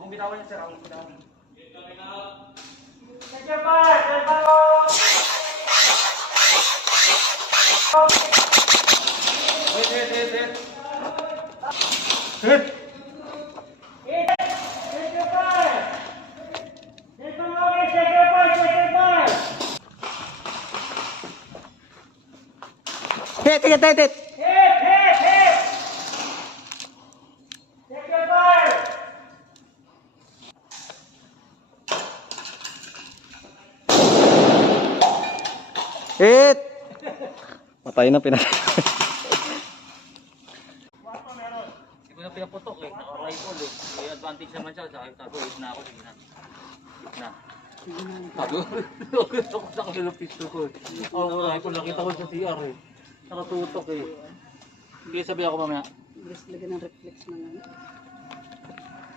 Ang bitawan niya, sir. Ang bitawan. Hit! Hit, hit, hit, hit. Hit. Patay na pinatay. Hindi ko na pinaputok eh. Naka-rifle eh. May advantage naman siya. Sa akin, tago, hit na ako. Sige na. Hit na. Tago. Gusto ko sa kanila pistol ko eh. Oo, rifle. Nakita ko sa CR eh. Nakatutok eh. Hindi sabi ako mamaya. Gusto lagyan ng reflex na lang.